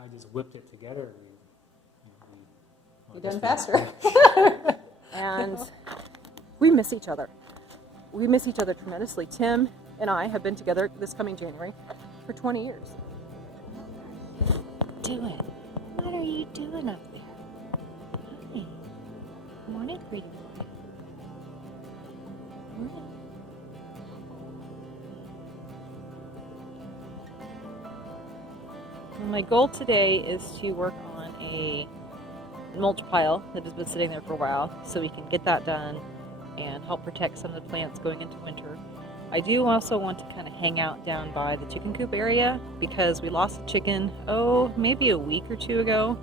I just whipped it together, You're done faster. And we miss each other. We miss each other tremendously. Tim and I have been together this coming January for 20 years. What are you doing up there? Hi. Good morning, pretty boy. Morning. My goal today is to work on a mulch pile that has been sitting there for a while, so we can get that done and help protect some of the plants going into winter. I do also want to kind of hang out down by the chicken coop area because we lost a chicken, maybe a week or two ago,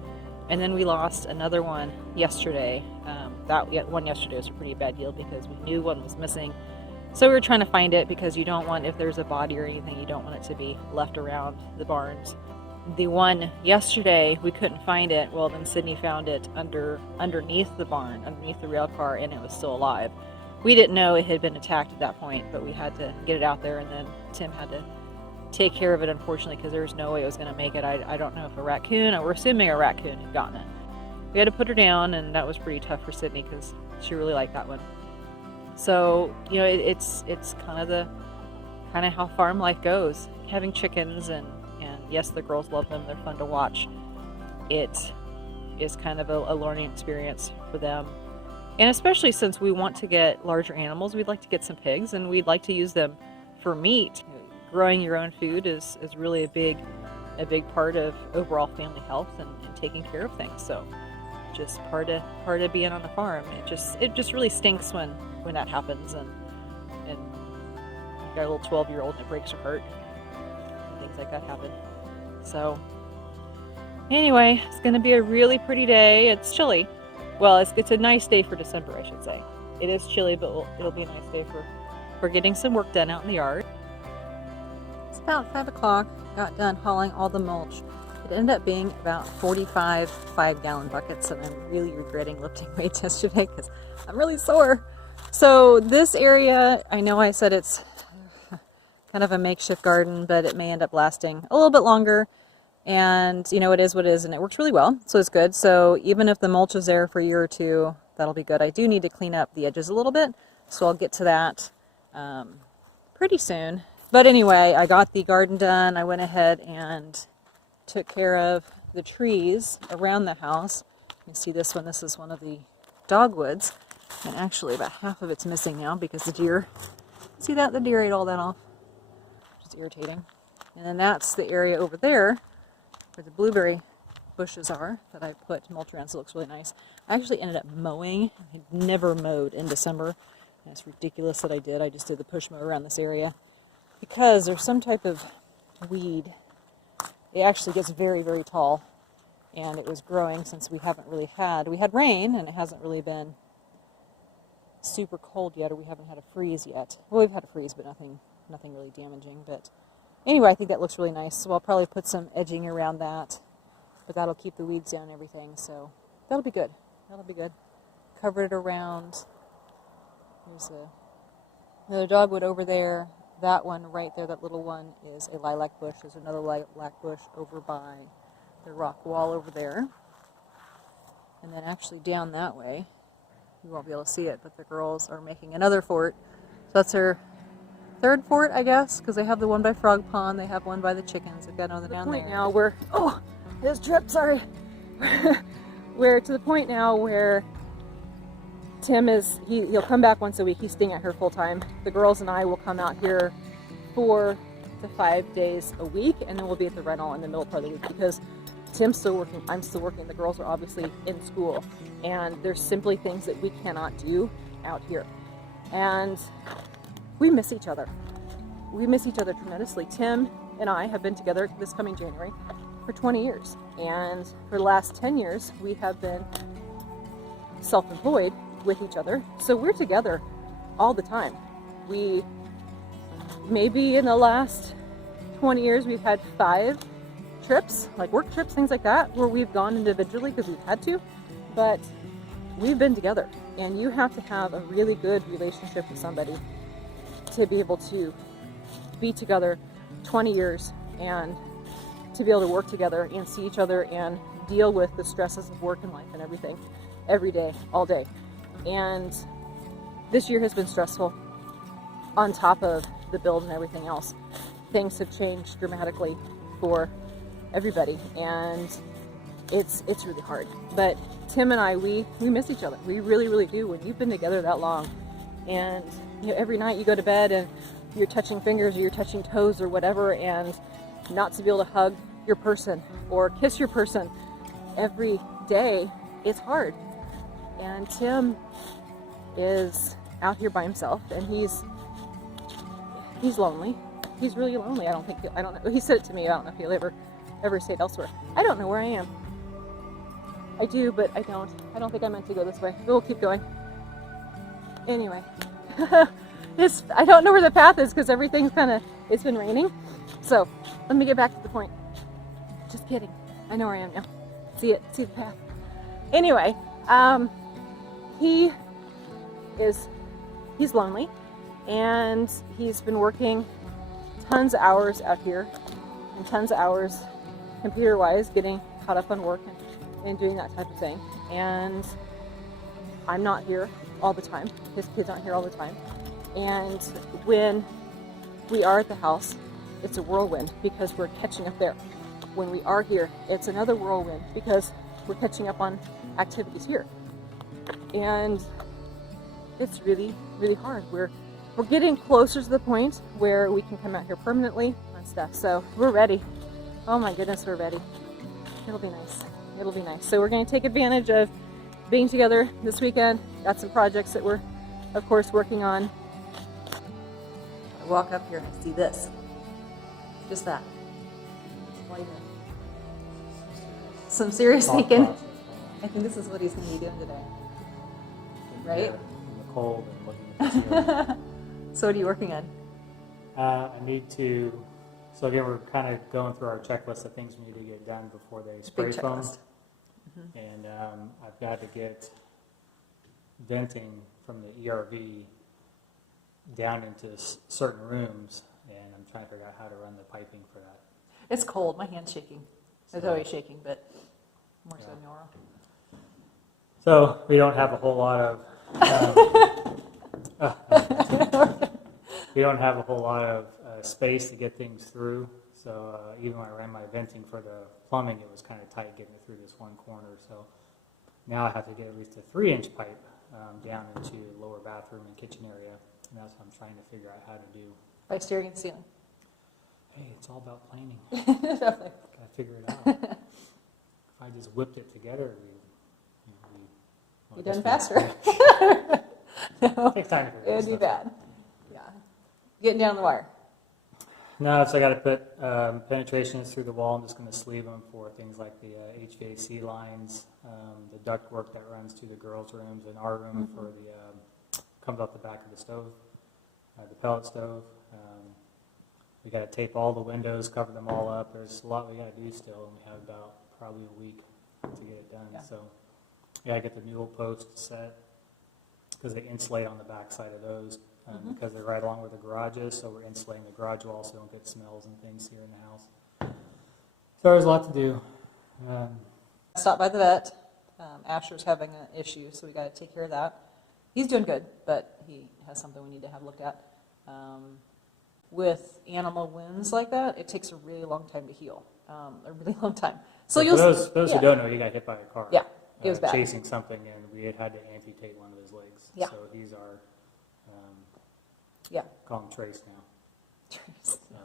and then we lost another one yesterday. That one yesterday was a pretty bad deal because we knew one was missing. So we were trying to find it because you don't want, if there's a body or anything, you don't want it to be left around the barns. The one yesterday, we couldn't find it. Well, then Sydney found it underneath the barn, underneath the rail car, and it was still alive. We didn't know it had been attacked at that point, but we had to get it out there, and then Tim had to take care of it, unfortunately, because there was no way it was going to make it. I don't know if a raccoon, or we're assuming a raccoon had gotten it. We had to put her down, and that was pretty tough for Sydney because she really liked that one. So, it's kind of how farm life goes. Having chickens, and yes, the girls love them. They're fun to watch. It is kind of a learning experience for them. And especially since we want to get larger animals, we'd like to get some pigs, and we'd like to use them for meat. Growing your own food is really a big part of overall family health and taking care of things. So just part of being on the farm. It just really stinks when that happens, and you got a little 12-year-old and it breaks her heart. Things like that happen. So anyway, it's going to be a really pretty day. It's chilly. Well, it's a nice day for December, I should say. It is chilly, but it'll be a nice day for getting some work done out in the yard. It's about 5 o'clock. Got done hauling all the mulch. It ended up being about 45 5-gallon buckets, and I'm really regretting lifting weights yesterday because I'm really sore. So this area, I know I said it's kind of a makeshift garden, but it may end up lasting a little bit longer. And it is what it is, and it works really well, so it's good. So even if the mulch is there for a year or two, that'll be good. I do need to clean up the edges a little bit, so I'll get to that pretty soon. But anyway, I got the garden done. I went ahead and took care of the trees around the house. You see this one. This is one of the dogwoods, and actually about half of it's missing now because the deer, see that? The deer ate all that off, which is irritating. And then that's the area over there where the blueberry bushes are that I put mulch around, so it looks really nice. I actually ended up mowing. I never mowed in December, and it's ridiculous that I did. I just did the push mow around this area because there's some type of weed. It actually gets very, very tall, and it was growing since we had rain, and it hasn't really been super cold yet, or we haven't had a freeze yet. Well, we've had a freeze, but nothing really damaging. But anyway, I think that looks really nice, so I'll probably put some edging around that, but that'll keep the weeds down and everything, so that'll be good. Cover it around. There's another dogwood over there. That one right there, that little one, is a lilac bush. There's another lilac bush over by the rock wall over there. And then actually down that way, you won't be able to see it, but the girls are making another fort. So that's her third fort, I guess, because they have the one by Frog Pond, they have one by the chickens. They've got another down there. Now his drip, sorry. We're to the point now where Tim he'll come back once a week. He's staying at her full time. The girls and I will come out here 4 to 5 days a week, and then we'll be at the rental in the middle part of the week because Tim's still working, I'm still working. The girls are obviously in school, and there's simply things that we cannot do out here. And we miss each other. We miss each other tremendously. Tim and I have been together this coming January for 20 years. And for the last 10 years, we have been self-employed with each other. So we're together all the time. Maybe in the last 20 years, we've had 5 trips, like work trips, things like that, where we've gone individually because we've had to, but we've been together. And you have to have a really good relationship with somebody to be able to be together 20 years and to be able to work together and see each other and deal with the stresses of work and life and everything every day, all day. And this year has been stressful on top of the build and everything else. Things have changed dramatically for everybody, and it's really hard. But Tim and I, we miss each other. We really, really do. When you've been together that long, and every night you go to bed and you're touching fingers or you're touching toes or whatever, and not to be able to hug your person or kiss your person every day, it's hard. And Tim is out here by himself, and he's lonely. He's really lonely. I don't know. He said it to me. I don't know if he'll ever say it elsewhere. I don't know where I am. I do, but I don't. I don't think I meant to go this way. But we'll keep going. Anyway, I don't know where the path is because everything's it's been raining. So let me get back to the point. Just kidding. I know where I am now. See the path. Anyway, he's lonely, and he's been working tons of hours out here and tons of hours computer-wise, getting caught up on work and doing that type of thing. And I'm not here all the time. His kids aren't here all the time. And when we are at the house, it's a whirlwind because we're catching up there. When we are here, it's another whirlwind because we're catching up on activities here. And it's really, really hard. We're getting closer to the point where we can come out here permanently and stuff. So we're ready. Oh my goodness, we're ready. It'll be nice. It'll be nice. So we're going to take advantage of being together this weekend. Got some projects that we're, of course, working on. I walk up here and I see this. Just that. Some serious thinking. I think this is what he's going to be doing today. Right? In the cold and looking at the sea. So what are you working on? I need to, so again, we're kind of going through our checklist of things we need to get done before they spray foam. Mm-hmm. And I've got to get venting from the ERV down into certain rooms, and I'm trying to figure out how to run the piping for that. It's cold. My hand's shaking. It's always shaking, but more so than normal. So we don't have a whole lot of we don't have a whole lot of space to get things through. So even when I ran my venting for the plumbing, it was kind of tight getting it through this one corner. So now I have to get at least a 3-inch pipe down into the lower bathroom and kitchen area, and that's what I'm trying to figure out how to do. By staring at the ceiling. Hey, it's all about planning. Definitely. Gotta figure it out. If I just whipped it together, You'd done faster. No, takes time to figure it would be bad. Yeah. Getting down the wire. No, so I got to put penetrations through the wall. I'm just going to sleeve them for things like the HVAC lines, the duct work that runs to the girls' rooms, and our room for the comes out the back of the stove, the pellet stove. We got to tape all the windows, cover them all up. There's a lot we got to do still, and we have about probably a week to get it done. Yeah. So, yeah, I get the newel posts set because they insulate on the back side of those because they're right along where the garage is. So we're insulating the garage wall so we don't get smells and things here in the house. So there's a lot to do. Stopped by the vet. Asher's having an issue, so we got to take care of that. He's doing good, but he has something we need to have looked at. With animal wounds like that, it takes a really long time to heal. A really long time. So for those who don't know, he got hit by a car. Yeah, it was bad. Chasing something, and we had to amputate one of his legs. Yeah. So he's our, call him Trace now. Trace. So.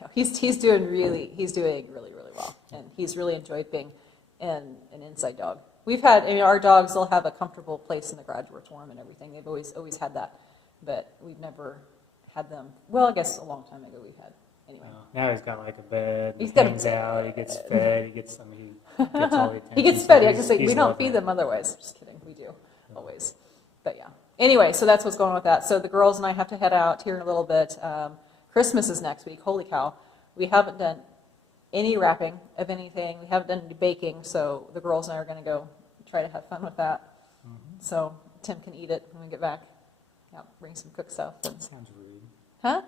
No, he's doing really well, and he's really enjoyed being an inside dog. We've had, our dogs, they'll have a comfortable place in the garage where it's warm and everything. They've always had that, but we've never had them. Well, I guess a long time ago we had. Anyway. Now he's got like a bed. He's got out. He gets fed. He gets all the attention. He gets fed. I just say we don't feed them otherwise. Just kidding. We do always. But yeah. Anyway, so that's what's going on with that. So the girls and I have to head out here in a little bit. Christmas is next week. Holy cow! We haven't done any wrapping of anything. We haven't done any baking. So the girls and I are going to go try to have fun with that. Mm-hmm. So Tim can eat it when we get back. Yeah, bring some cooked stuff. Sounds rude. Huh?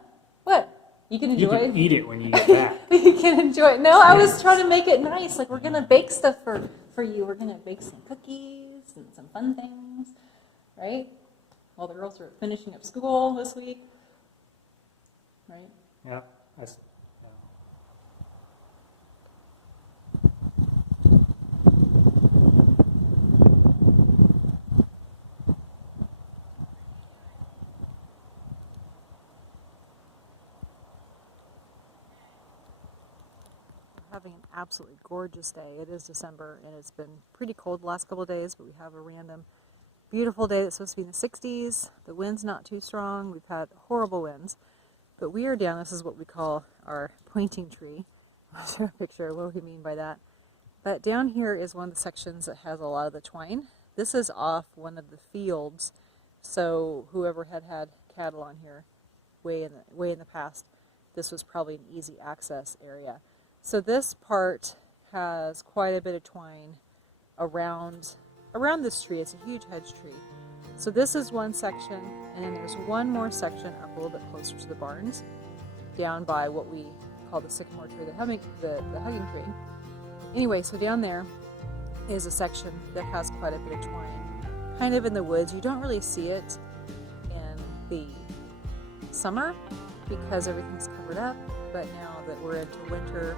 What? You can You enjoy can eat it when you get back. You can enjoy it. No, I was trying to make it nice. Like, we're going to bake stuff for you. We're going to bake some cookies and some fun things, right? While the girls are finishing up school this week, right? Yeah. That's, yeah. Having an absolutely gorgeous day. It is December and it's been pretty cold the last couple of days, but we have a random beautiful day that's supposed to be in the 60s. The wind's not too strong. We've had horrible winds, but we are down. This is what we call our pointing tree. I'll show a picture of what we mean by that. But down here is one of the sections that has a lot of the twine. This is off one of the fields, so whoever had cattle on here way in the past, this was probably an easy access area. So this part has quite a bit of twine around this tree. It's a huge hedge tree. So this is one section, and then there's one more section up a little bit closer to the barns, down by what we call the sycamore tree, the hugging tree. Anyway, so down there is a section that has quite a bit of twine, kind of in the woods. You don't really see it in the summer because everything's covered up, but now that we're into winter,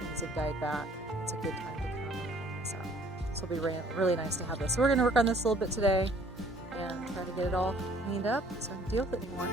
things have died back. It's a good time to come and clean this up. So it'll be really nice to have this. So we're going to work on this a little bit today and try to get it all cleaned up so I can deal with it more.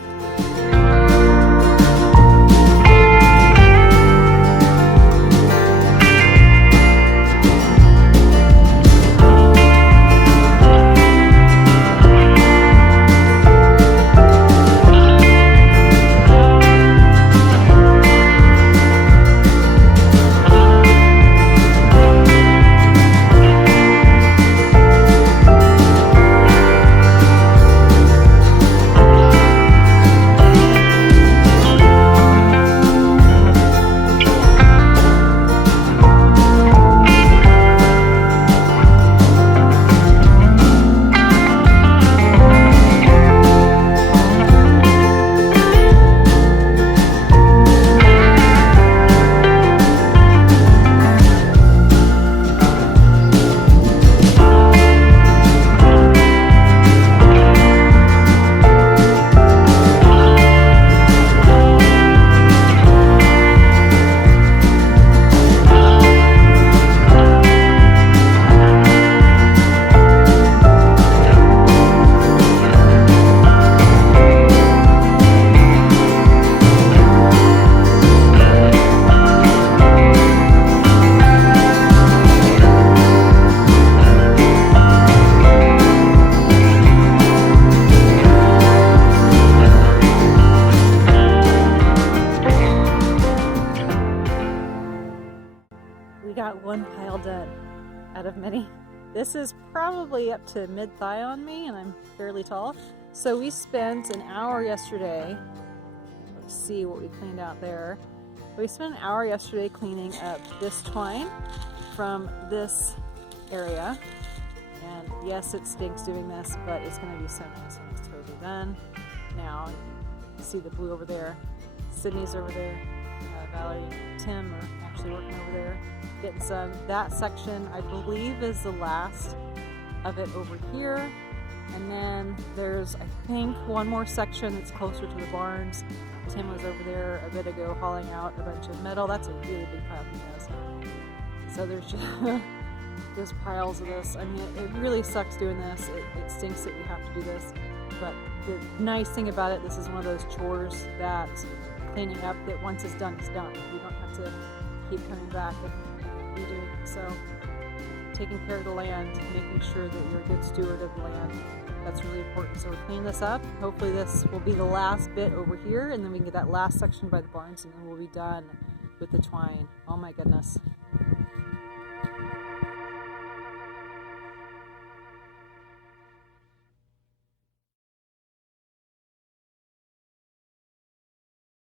We got one pile done out of many. This is probably up to mid-thigh on me, and I'm fairly tall. So we spent an hour yesterday. Let's see what we cleaned out there. We spent an hour yesterday cleaning up this twine from this area. And yes, it stinks doing this, but it's going to be so nice when it's totally done. Now, you see the blue over there. Sydney's over there. Valerie and Tim are actually working over there, getting some. That section, I believe, is the last of it over here. And then there's, I think, one more section that's closer to the barns. Tim was over there a bit ago hauling out a bunch of metal. That's a really big pile he has. So there's just piles of this. I mean, it really sucks doing this. It stinks that we have to do this. But the nice thing about it, this is one of those chores that cleaning up, that once it's done, it's done. You don't have to keep coming back and redoing it. So taking care of the land, making sure that you're a good steward of the land, that's really important. So we're cleaning this up. Hopefully this will be the last bit over here, and then we can get that last section by the barns, and then we'll be done with the twine. Oh my goodness.